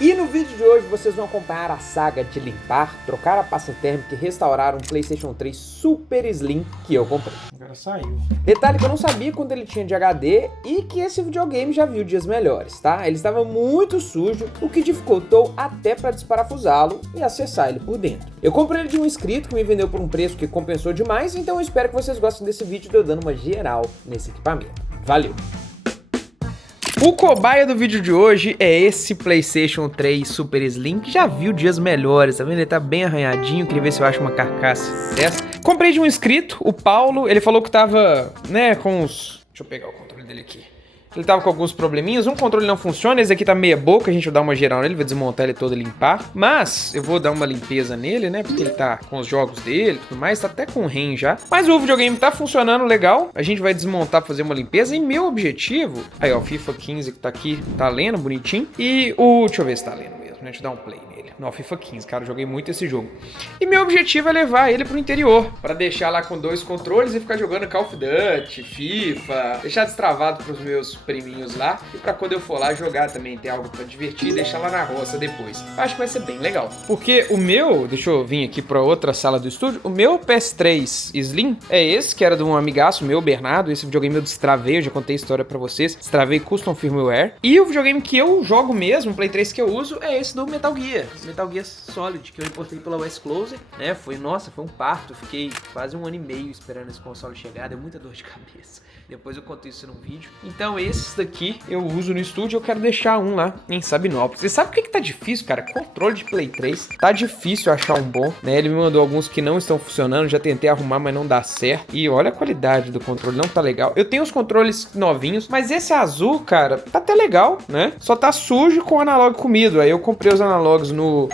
E no vídeo de hoje vocês vão acompanhar a saga de limpar, trocar a pasta térmica e restaurar um PlayStation 3 Super Slim que eu comprei. Agora saiu. Detalhe que eu não sabia quanto ele tinha de HD e que esse videogame já viu dias melhores, tá? Ele estava muito sujo, o que dificultou até para desparafusá-lo e acessar ele por dentro. Eu comprei ele de um inscrito que me vendeu por um preço que compensou demais, então eu espero que vocês gostem desse vídeo de eu dando uma geral nesse equipamento. Valeu! O cobaia do vídeo de hoje é esse PlayStation 3 Super Slim, que já viu dias melhores, tá vendo? Ele tá bem arranhadinho, queria ver se eu acho uma carcaça dessa. Comprei de um inscrito, o Paulo, ele falou que tava, né, com os... Deixa eu pegar o controle dele aqui. Ele tava com alguns probleminhas, um controle não funciona, esse aqui tá meia boca, a gente vai dar uma geral nele, vai desmontar ele todo e limpar. Mas eu vou dar uma limpeza nele, né, porque ele tá com os jogos dele e tudo mais, tá até com RAM já. Mas o videogame tá funcionando legal, a gente vai desmontar, fazer uma limpeza. E meu objetivo, aí ó, o FIFA 15 que tá aqui, tá lendo, bonitinho. E o, deixa eu ver se tá lendo mesmo, né, deixa eu dar um play nele. Não, FIFA 15, cara, eu joguei muito esse jogo. E meu objetivo é levar ele pro interior, pra deixar lá com 2 controles e ficar jogando Call of Duty, FIFA, deixar destravado pros meus priminhos lá, e pra quando eu for lá jogar também, ter algo pra divertir e deixar lá na roça depois. Acho que vai ser bem legal. Porque o meu, deixa eu vir aqui pra outra sala do estúdio, o meu PS3 Slim é esse, que era de um amigaço meu, Bernardo. Esse videogame eu destravei, eu já contei a história pra vocês, destravei Custom Firmware. E o videogame que eu jogo mesmo, o Play 3 que eu uso, é esse do Metal Gear Solid, que eu importei pela West Closer, né, foi um parto, fiquei quase 1 ano e meio esperando esse console chegar, deu muita dor de cabeça. Depois eu conto isso num vídeo. Então esses daqui eu uso no estúdio, eu quero deixar um lá em Sabinópolis. Você sabe o que tá difícil, cara? Controle de Play 3. Tá difícil achar um bom, né? Ele me mandou alguns que não estão funcionando, já tentei arrumar, mas não dá certo. E olha a qualidade do controle, não tá legal. Eu tenho os controles novinhos, mas esse azul, cara, tá até legal, né? Só tá sujo com o analógico comido. Aí eu comprei os analógicos no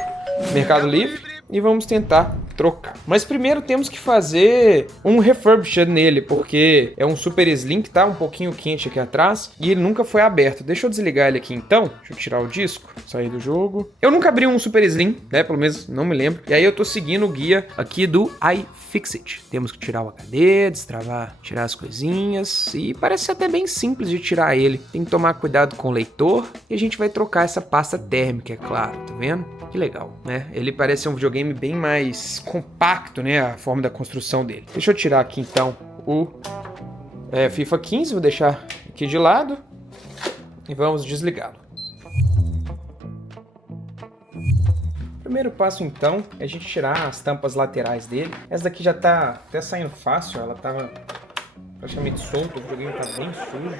Mercado Livre e vamos tentar trocar. Mas primeiro temos que fazer um refurbished nele, porque é um Super Slim que tá um pouquinho quente aqui atrás e ele nunca foi aberto. Deixa eu desligar ele aqui então. Deixa eu tirar o disco, sair do jogo. Eu nunca abri um Super Slim, né? Pelo menos não me lembro. E aí eu tô seguindo o guia aqui do iFixit. Temos que tirar o HD, destravar, tirar as coisinhas e parece até bem simples de tirar ele. Tem que tomar cuidado com o leitor e a gente vai trocar essa pasta térmica, é claro, tá vendo? Que legal, né? Ele parece um videogame bem mais compacto, né? A forma da construção dele. Deixa eu tirar aqui então o FIFA 15, vou deixar aqui de lado e vamos desligá-lo. Primeiro passo então é a gente tirar as tampas laterais dele. Essa daqui já tá até saindo fácil, ela tava praticamente solta, o videogame tá bem sujo.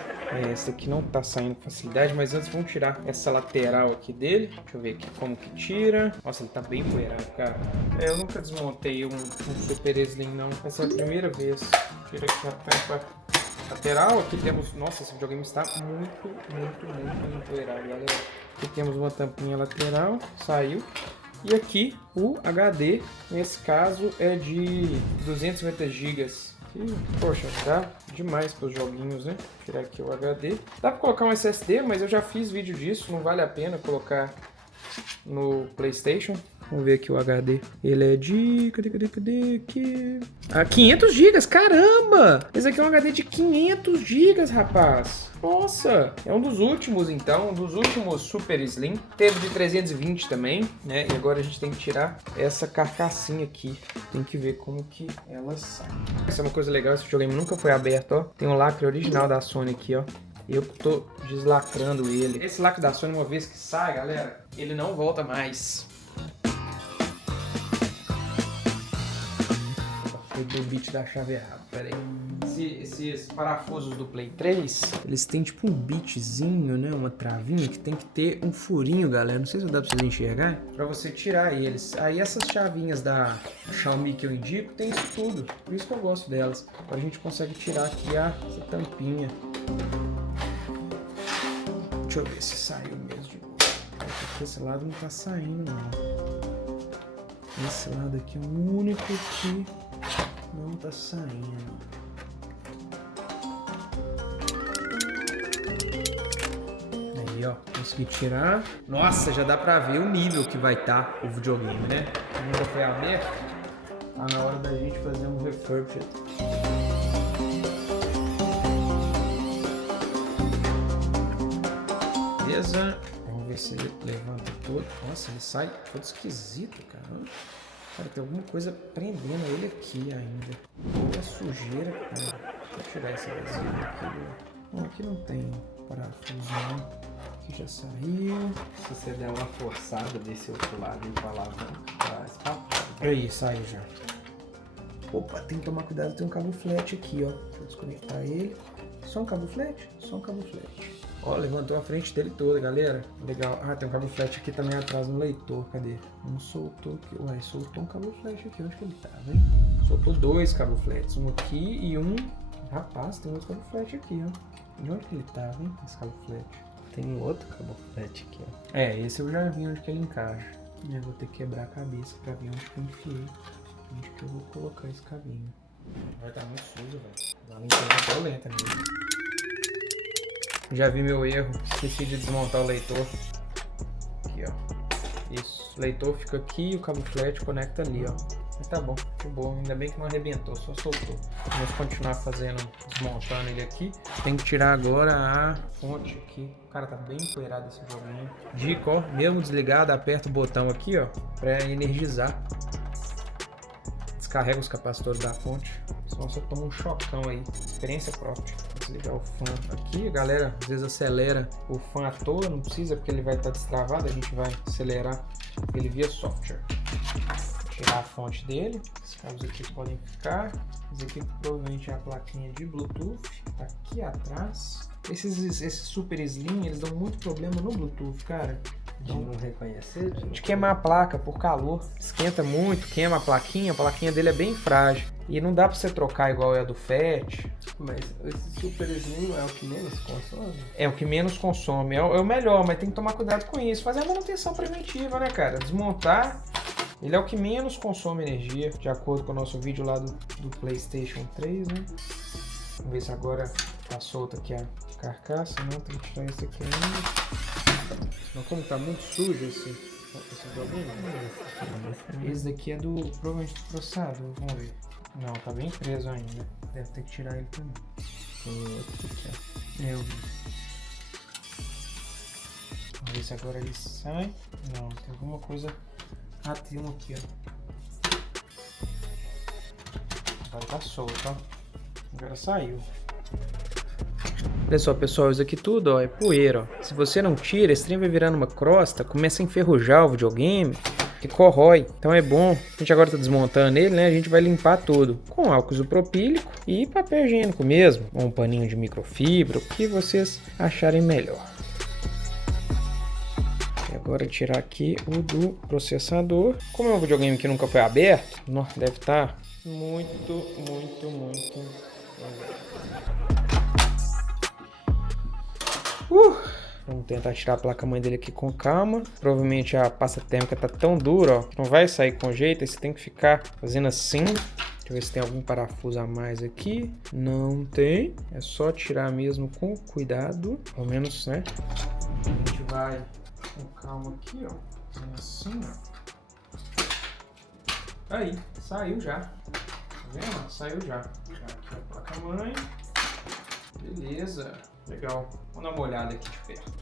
Essa aqui não tá saindo com facilidade, mas antes vamos tirar essa lateral aqui dele. Deixa eu ver aqui como que tira. Nossa, ele tá bem empoeirado, cara. Eu nunca desmontei um Super Slim, não. Essa é a primeira vez. Tira aqui a tampa lateral. Aqui temos... Nossa, esse videogame está muito empoeirado, galera. Aqui temos uma tampinha lateral. Saiu. E aqui o HD, nesse caso, é de 250 GB. Poxa, dá demais para os joguinhos, né? Vou tirar aqui o HD. Dá para colocar um SSD, mas eu já fiz vídeo disso, não vale a pena colocar no PlayStation. Vamos ver aqui o HD. Ele é de... Cadê aqui? Ah, 500 GB, caramba! Esse aqui é um HD de 500 GB, rapaz. Nossa, é um dos últimos então, um dos últimos Super Slim. Teve de 320 também, né? E agora a gente tem que tirar essa carcassinha aqui. Tem que ver como que ela sai. Essa é uma coisa legal, esse videogame nunca foi aberto, ó. Tem um lacre original da Sony aqui, ó. Eu tô deslacrando ele. Esse lacre da Sony, uma vez que sai, galera, ele não volta mais. Foi do bit da chave errado, pera aí. Esses parafusos do Play 3, eles têm tipo um bitzinho, né? Uma travinha que tem que ter um furinho, galera. Não sei se dá pra vocês enxergar. Pra você tirar eles. Aí essas chavinhas da Xiaomi que eu indico, tem isso tudo. Por isso que eu gosto delas. A gente consegue tirar aqui essa tampinha. Deixa eu ver se saiu mesmo de boa. Porque esse lado não tá saindo, não. Esse lado aqui é o único que não tá saindo. Aí, ó, consegui tirar. Nossa, já dá pra ver o nível que vai estar o videogame, né? Ainda foi aberto. Tá na hora da gente fazer um refurbished. Beleza. Vamos ver ver se ele levanta todo. Nossa, ele sai todo esquisito, cara. Cara, tem alguma coisa prendendo ele aqui ainda. Olha a sujeira, cara. Vou tirar esse adesivo aqui. Bom, aqui não tem parafuso, não. Aqui já saiu. Se você der uma forçada desse outro lado e com a alavanca, espalha. Aí, saiu já. Opa, tem que tomar cuidado, tem um cabo flat aqui, ó. Deixa eu desconectar ele. Só um cabo flat? Só um cabo flat. Ó, levantou a frente dele toda, galera. Legal. Ah, tem um cabo flat aqui também atrás no leitor. Cadê? Não soltou aqui. Ué, soltou um cabo flat aqui. Onde que ele tá, hein? Soltou 2 cabos flats. Um aqui e um... Rapaz, tem outro cabo flat aqui, ó. De onde que ele tá, hein? Esse cabo flat. Tem um outro cabo flat aqui, ó. É, esse eu já vi onde que ele encaixa. Eu vou ter que quebrar a cabeça pra ver onde que eu enfiei. Onde que eu vou colocar esse cabinho. Vai estar muito sujo, velho. Dá uma limpeza violenta mesmo. Já vi meu erro. Esqueci de desmontar o leitor. Aqui, ó. Isso. O leitor fica aqui e o cabo flat conecta ali, ó. Mas tá bom, ficou bom. Ainda bem que não arrebentou, só soltou. Vamos continuar fazendo, desmontando ele aqui. Tem que tirar agora a fonte aqui. Cara, tá bem empoeirado esse joguinho. Dica, ó. Mesmo desligado, aperta o botão aqui, ó. Pra energizar. Descarrega os capacitores da fonte. Senão você toma um chocão aí. Experiência própria. Vou desligar o fan aqui. A galera às vezes acelera o fan à toa. Não precisa porque ele vai estar destravado. A gente vai acelerar ele via software. Tirar a fonte dele. Esses cabos aqui podem ficar. Esse aqui provavelmente é a plaquinha de Bluetooth. Tá aqui atrás. Esses super slim, eles dão muito problema no Bluetooth, cara. De não reconhecer? De queimar a placa por calor. Esquenta muito, queima a plaquinha dele é bem frágil. E não dá pra você trocar igual é a do FAT. Mas esse Super Slim é o que menos consome? É o que menos consome. É o melhor, mas tem que tomar cuidado com isso. Fazer a manutenção preventiva, né, cara? Desmontar. Ele é o que menos consome energia, de acordo com o nosso vídeo lá do PlayStation 3, né? Vamos ver se agora tá solta aqui a carcaça. Não, tem que tirar esse aqui ainda. Mas como tá muito sujo esse joguinho, esse daqui é do provavelmente do processador, vamos ver. Não, tá bem preso ainda. Deve ter que tirar ele também. Tem outro aqui, ó. Eu vi. Vamos ver se agora ele sai. Não, tem alguma coisa. Ah, tem um aqui, ó. Agora tá solto, ó. Agora saiu. Olha só, pessoal, isso aqui tudo, ó, é poeira, ó. Se você não tira, esse trem vai virando uma crosta, começa a enferrujar o videogame, que corrói. Então é bom, a gente agora tá desmontando ele, né? A gente vai limpar tudo com álcool isopropílico e papel higiênico mesmo, ou um paninho de microfibra, o que vocês acharem melhor. E agora tirar aqui o do processador. Como é um videogame que nunca foi aberto, deve estar muito. Vamos tentar tirar a placa-mãe dele aqui com calma. Provavelmente a pasta térmica tá tão dura, ó, que não vai sair com jeito. Aí você tem que ficar fazendo assim. Deixa eu ver se tem algum parafuso a mais aqui. Não tem. É só tirar mesmo com cuidado. Pelo menos, né? A gente vai com calma aqui, ó. Fazendo assim, ó. Aí, saiu já. Tá vendo? Saiu já. Já aqui a placa-mãe. Beleza. Legal. Vamos dar uma olhada aqui de perto.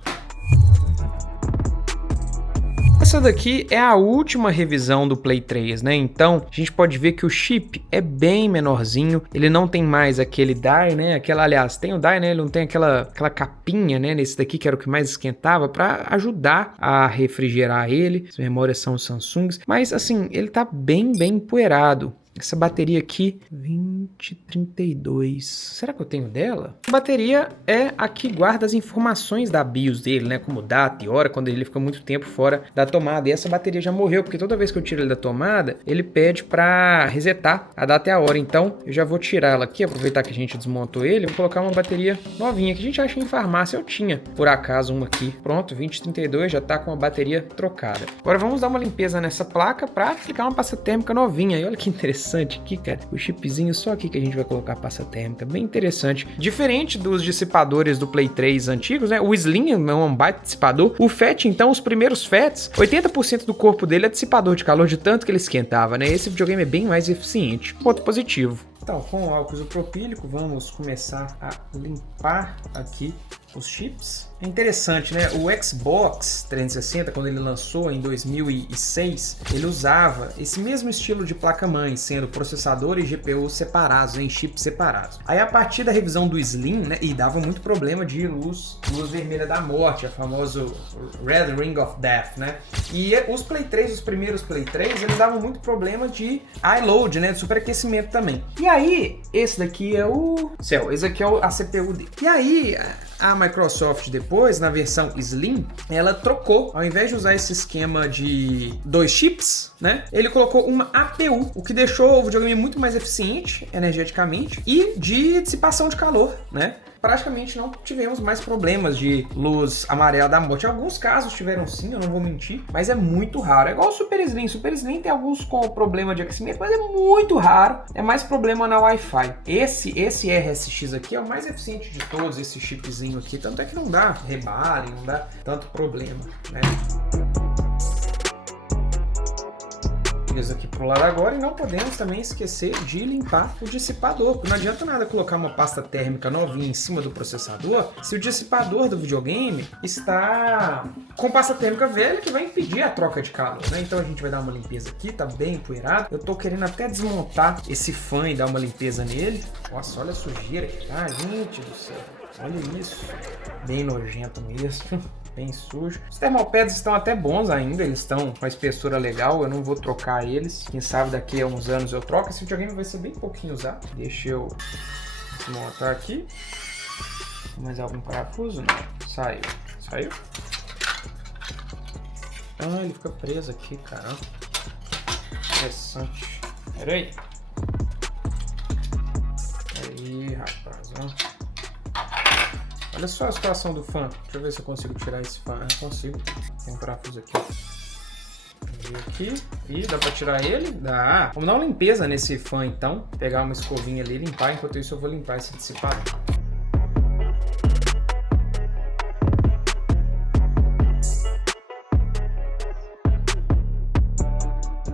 Essa daqui é a última revisão do Play 3, né? Então, a gente pode ver que o chip é bem menorzinho. Ele não tem mais aquele die, né? Aliás, tem o die, né? Ele não tem aquela capinha, né? Nesse daqui, que era o que mais esquentava, para ajudar a refrigerar ele. As memórias são Samsungs. Mas, assim, ele tá bem empoeirado. Essa bateria aqui, 2032. Será que eu tenho dela? A bateria é a que guarda as informações da BIOS dele, né? Como data e hora, quando ele fica muito tempo fora da tomada. E essa bateria já morreu, porque toda vez que eu tiro ele da tomada, ele pede para resetar a data e a hora. Então, eu já vou tirar ela aqui, aproveitar que a gente desmontou ele, vou colocar uma bateria novinha, que a gente acha em farmácia. Eu tinha, por acaso, uma aqui. Pronto, 2032, já tá com a bateria trocada. Agora vamos dar uma limpeza nessa placa para aplicar uma pasta térmica novinha. E olha que interessante aqui, cara, o chipzinho só aqui que a gente vai colocar a pasta térmica, bem interessante. Diferente dos dissipadores do Play 3 antigos, né, o Slim é um baita dissipador. O FAT, então, os primeiros FATs, 80% do corpo dele é dissipador de calor de tanto que ele esquentava, né, esse videogame é bem mais eficiente. Ponto positivo. Então, com o álcool isopropílico, vamos começar a limpar aqui os chips. É interessante, né? O Xbox 360, quando ele lançou em 2006, ele usava esse mesmo estilo de placa-mãe, sendo processador e GPU separados, em chips separados. Aí a partir da revisão do Slim, né, e dava muito problema de luz vermelha da morte, a famoso Red Ring of Death, né? E os Play 3, os primeiros Play 3, eles davam muito problema de iLoad, né, de superaquecimento também. E aí, esse daqui é esse aqui é a CPU dele. E aí, a Microsoft depois, na versão Slim, ela trocou, ao invés de usar esse esquema de 2 chips, né, ele colocou uma APU, o que deixou o videogame muito mais eficiente energeticamente e de dissipação de calor, né? Praticamente não tivemos mais problemas de luz amarela da morte. Em alguns casos tiveram sim, eu não vou mentir, mas é muito raro. É igual o Super Slim. Super Slim tem alguns com problema de aquecimento, mas é muito raro. É mais problema na Wi-Fi. Esse RSX aqui é o mais eficiente de todos, esse chipzinho aqui. Tanto é que não dá rebale, não dá tanto problema, né? Aqui pro lado agora, e não podemos também esquecer de limpar o dissipador. Não adianta nada colocar uma pasta térmica novinha em cima do processador se o dissipador do videogame está com pasta térmica velha que vai impedir a troca de calor, né? Então a gente vai dar uma limpeza aqui, tá bem empoeirado. Eu tô querendo até desmontar esse fã e dar uma limpeza nele. Nossa, olha a sujeira que tá, gente do céu. Olha isso, bem nojento mesmo. Bem sujo. Os termopads estão até bons ainda, eles estão com a espessura legal, eu não vou trocar eles. Quem sabe daqui a uns anos eu troco. Esse videogame vai ser bem pouquinho usado. Deixa eu desmontar aqui. Mais algum parafuso? Não. Saiu. Saiu? Ah, ele fica preso aqui, caramba. Interessante. Pera aí. Aí, rapaz, ó. Olha só a situação do fã. Deixa eu ver se eu consigo tirar esse fã. Eu consigo. Tem um parafuso aqui. Aqui. E dá pra tirar ele? Dá. Vamos dar uma limpeza nesse fã então. Pegar uma escovinha ali e limpar. Enquanto isso eu vou limpar esse dissipador.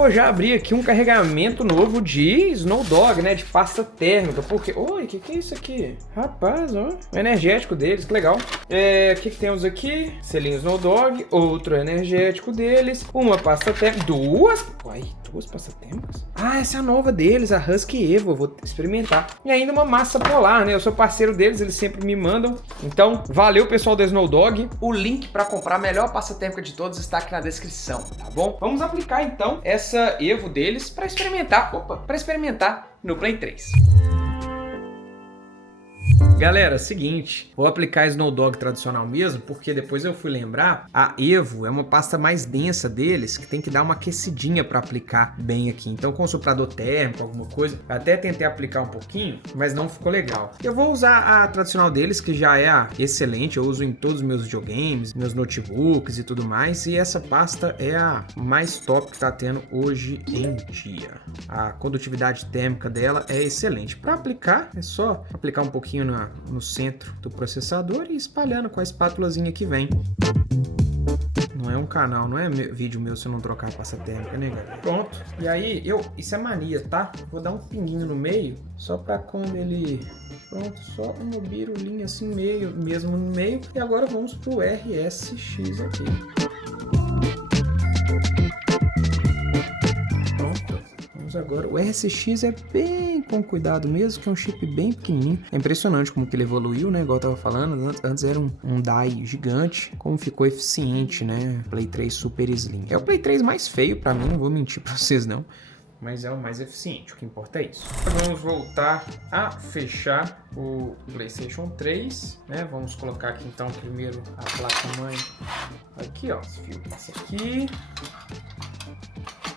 Eu já abri aqui um carregamento novo de Snow Dog, né? De pasta térmica. Porque... Oi, o que é isso aqui? Rapaz, ó. O energético deles, que legal. O que temos aqui? Selinho Snow Dog. Outro energético deles. Uma pasta térmica. Duas pastas térmicas? Ah, essa é a nova deles, a Husky Evo. Eu vou experimentar. E ainda uma massa polar, né? Eu sou parceiro deles, eles sempre me mandam. Então, valeu, pessoal da Snow Dog. O link para comprar a melhor pasta térmica de todos está aqui na descrição, tá bom? Vamos aplicar, então, essa Evo deles para experimentar. Para experimentar no Play 3. Galera, seguinte, vou aplicar a Snow Dog tradicional mesmo, porque depois eu fui lembrar, a Evo é uma pasta mais densa deles, que tem que dar uma aquecidinha para aplicar bem aqui. Então com o soprador térmico, alguma coisa, eu até tentei aplicar um pouquinho, mas não ficou legal. Eu vou usar a tradicional deles, que já é excelente, eu uso em todos os meus videogames, meus notebooks e tudo mais, e essa pasta é a mais top que tá tendo hoje em dia. A condutividade térmica dela é excelente. Para aplicar, é só aplicar um pouquinho no centro do processador e espalhando com a espátulazinha que vem. Não é um canal, não é vídeo meu se eu não trocar a pasta térmica, né, galera? Pronto. E aí, isso é mania, tá? Vou dar um pinguinho no meio, só pra quando ele... Pronto, só uma birulinha assim, mesmo no meio. E agora vamos pro RSX aqui. Agora, o RSX é bem com cuidado mesmo, que é um chip bem pequenininho. É impressionante como que ele evoluiu, né? Igual eu tava falando, antes era um die gigante, como ficou eficiente, né? Play 3 Super Slim. É o Play 3 mais feio pra mim, não vou mentir pra vocês não, mas é o mais eficiente, o que importa é isso. Vamos voltar a fechar o PlayStation 3, né? Vamos colocar aqui então primeiro a placa-mãe aqui, ó, esse fio passa aqui.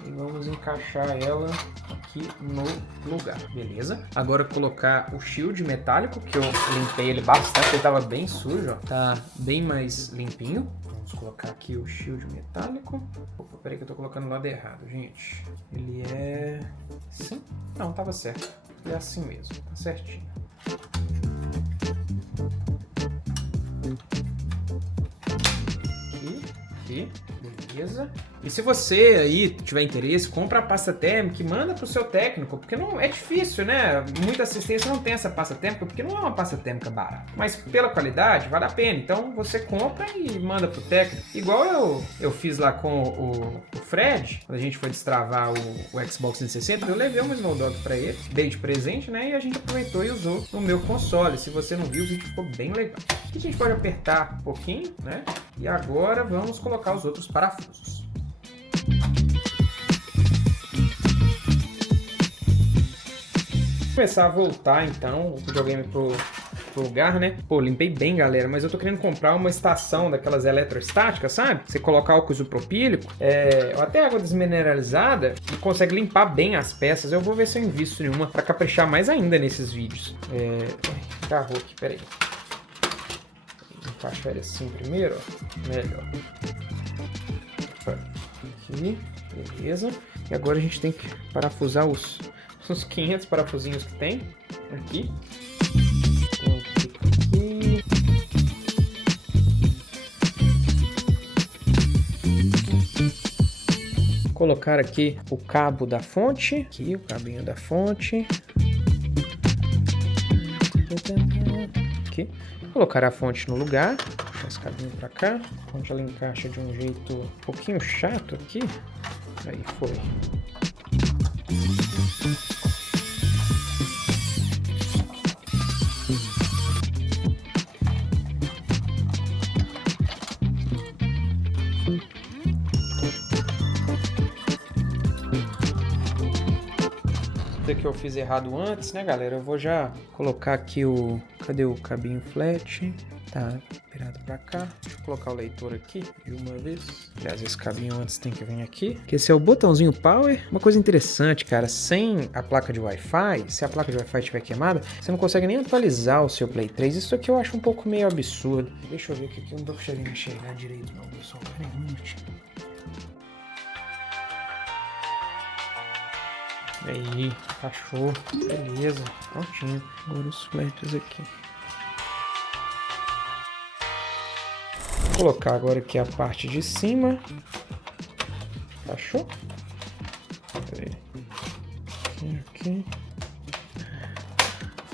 E vamos encaixar ela aqui no lugar, beleza? Agora colocar o shield metálico, que eu limpei ele bastante, ele estava bem sujo, ó. Tá bem mais limpinho. Vamos colocar aqui o shield metálico. Opa, peraí que eu tô colocando do lado errado, gente. Ele é... Sim? Não, tava certo. Ele é assim mesmo, tá certinho. Aqui, beleza. Beleza. E se você aí tiver interesse, compra a pasta térmica e manda pro seu técnico, porque não é difícil, né? Muita assistência não tem essa pasta térmica, porque não é uma pasta térmica barata. Mas pela qualidade, vale a pena. Então você compra e manda pro técnico. Igual eu fiz lá com o Fred, quando a gente foi destravar o Xbox 360, eu levei uma Snow Dog pra ele, dei de presente, né? E a gente aproveitou e usou no meu console. Se você não viu, o vídeo ficou bem legal. Aqui a gente pode apertar um pouquinho, né? E agora vamos colocar os outros parafusos. Começar a voltar então o videogame pro lugar, né? Pô, limpei bem, galera, mas eu tô querendo comprar uma estação daquelas eletrostáticas, sabe? Você coloca álcool isopropílico, ou até água desmineralizada e consegue limpar bem as peças. Eu vou ver se eu invisto em uma pra caprichar mais ainda nesses vídeos. Carro aqui, peraí. Encaixar ele assim primeiro, ó. Melhor. Aqui, beleza. E agora a gente tem que parafusar os 500 parafusinhos que tem aqui. Aqui. Colocar aqui o cabo da fonte. Aqui, o cabinho da fonte. Aqui. Colocar a fonte no lugar. Puxar esse cabinho pra cá. Onde ela encaixa de um jeito um pouquinho chato aqui. Aí foi. Que eu fiz errado antes, né, galera? Eu vou já colocar aqui cadê o cabinho flat? Tá virado pra cá. Deixa eu colocar o leitor aqui de uma vez. Aliás, esse cabinho antes tem que vir aqui. Que esse é o botãozinho power. Uma coisa interessante, cara, sem a placa de Wi-Fi, se a placa de Wi-Fi estiver queimada, você não consegue nem atualizar o seu Play 3. Isso aqui eu acho um pouco meio absurdo. Deixa eu ver aqui, eu não tô conseguindo enxergar direito não, pessoal. Peraí, um minutinho. Aí, encaixou, beleza, prontinho. Agora os fletes aqui. Vou colocar agora aqui a parte de cima. Encaixou? Aqui.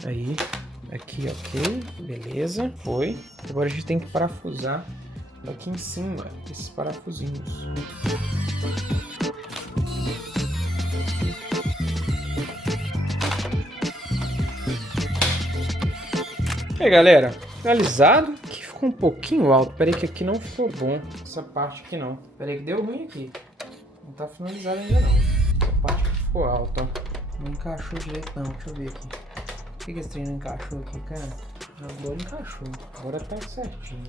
Aí, aqui, ok, beleza, foi. Agora a gente tem que parafusar aqui em cima esses parafusinhos. E aí, galera, finalizado. Aqui ficou um pouquinho alto. Peraí que aqui não ficou bom. Essa parte aqui não. Peraí que deu ruim aqui. Não tá finalizado ainda não. Essa parte aqui ficou alta, ó. Não encaixou direito não. Deixa eu ver aqui. Por que esse trem não encaixou aqui, cara? Agora encaixou. Agora tá certinho.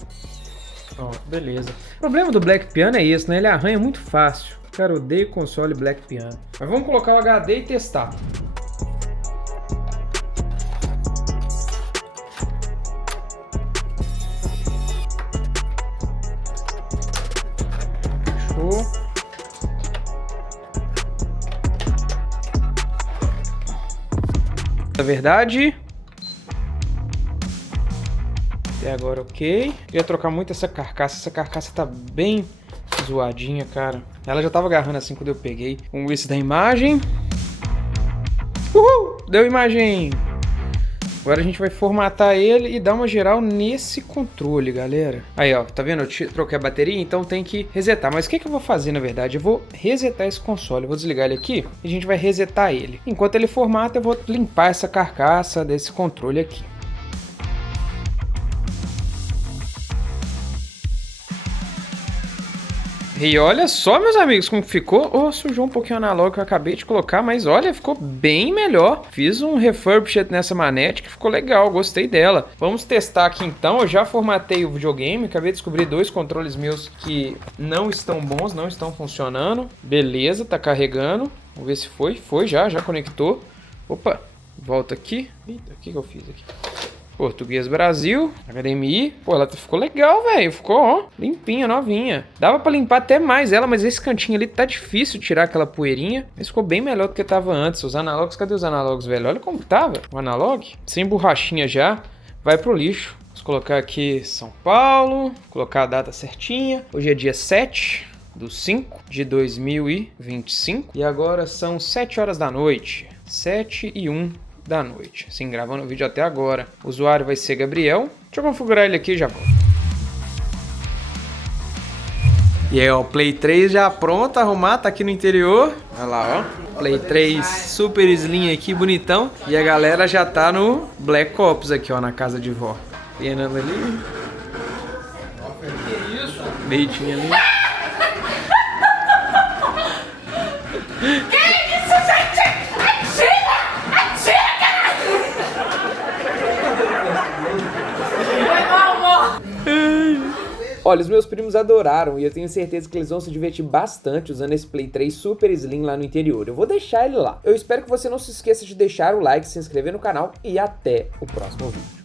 Pronto, beleza. O problema do Black Piano é isso, né? Ele arranha muito fácil. Cara, eu odeio console Black Piano. Mas vamos colocar o HD e testar. Na verdade, até agora ok. Eu ia trocar muito essa carcaça tá bem zoadinha, cara. Ela já tava agarrando assim quando eu peguei. Vamos ver se dá imagem. Uhul! Deu imagem! Agora a gente vai formatar ele e dar uma geral nesse controle, galera. Aí, ó, tá vendo? Eu troquei a bateria, então tem que resetar. Mas o que eu vou fazer, na verdade? Eu vou resetar esse console. Eu vou desligar ele aqui e a gente vai resetar ele. Enquanto ele formata, eu vou limpar essa carcaça desse controle aqui. E olha só, meus amigos, como ficou. Oh, sujou um pouquinho o analógico que eu acabei de colocar, mas olha, ficou bem melhor. Fiz um refurbished nessa manete que ficou legal, gostei dela. Vamos testar aqui então. Eu já formatei o videogame, acabei de descobrir 2 controles meus que não estão bons, não estão funcionando. Beleza, tá carregando. Vamos ver se foi. Foi já conectou. Opa, volta aqui. Eita, o que eu fiz aqui? Português Brasil, HDMI. Pô, ela ficou legal, velho. Ficou, ó, limpinha, novinha. Dava pra limpar até mais ela, mas esse cantinho ali tá difícil tirar aquela poeirinha. Mas ficou bem melhor do que tava antes. Os análogos, cadê os análogos, velho? Olha como tava o analog. Sem borrachinha já. Vai pro lixo. Vamos colocar aqui São Paulo. Colocar a data certinha. Hoje é dia 7 do 5 de 2025. E agora são 7 horas da noite. 7:01 da noite. Assim, gravando o vídeo até agora. O usuário vai ser Gabriel. Deixa eu configurar ele aqui e já volto. E aí, ó, o Play 3 já pronto, arrumado, tá aqui no interior. Olha lá, ó. Play 3 super slim aqui, bonitão. E a galera já tá no Black Ops aqui, ó, na casa de vó. Fernando ali. Que isso? Deitinho ali. Que isso, gente? Atira! Foi mal, amor! Olha, os meus primos adoraram e eu tenho certeza que eles vão se divertir bastante usando esse Play 3 Super Slim lá no interior. Eu vou deixar ele lá. Eu espero que você não se esqueça de deixar o like, se inscrever no canal e até o próximo vídeo.